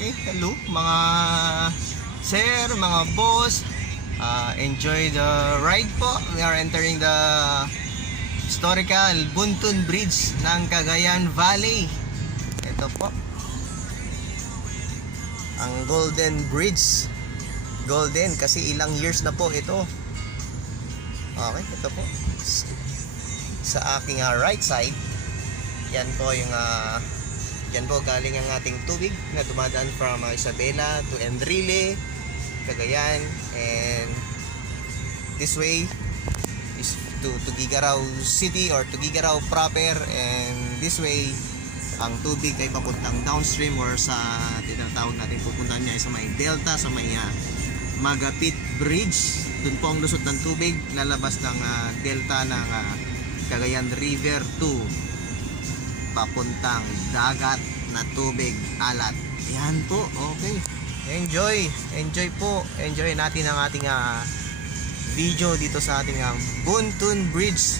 Okay, hello mga sir, mga boss. Enjoy the ride po. We are entering the historical Buntun Bridge ng Cagayan Valley. Ito po ang Golden Bridge. Golden kasi ilang years na po ito. Okay, ito po sa aking right side. Yan po yung yan po galing ang ating tubig na dumadaan from Isabela to Enrile, Cagayan, and this way is to Tuguegarao City or Tuguegarao proper, and this way ang tubig ay papuntang downstream or sa tinatawag natin pupuntahan niya sa may delta, sa may Magapit Bridge. Doon po ang lusot ng tubig, lalabas ng delta ng Cagayan River to papuntang dagat na tubig, alat. Yan po, okay. Enjoy po. Enjoy natin ang ating video dito sa ating Buntun Bridge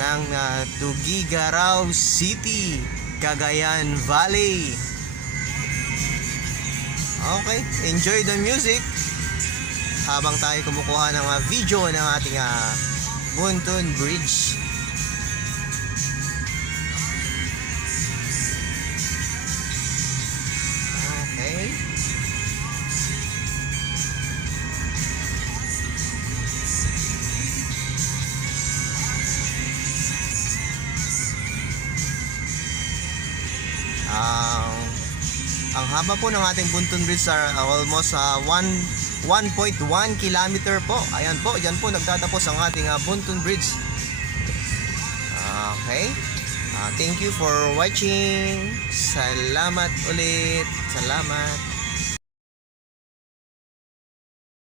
ng Tuguegarao City, Cagayan Valley. Okay, enjoy the music habang tayo kumukuha ng video ng ating Buntun Bridge. Okay. Ang haba po ng ating Buntun Bridge are almost 1.1 kilometer po. Ayan po, dyan po nagtatapos ang ating Buntun Bridge. Okay. Thank you for watching. Salamat ulit. Salamat.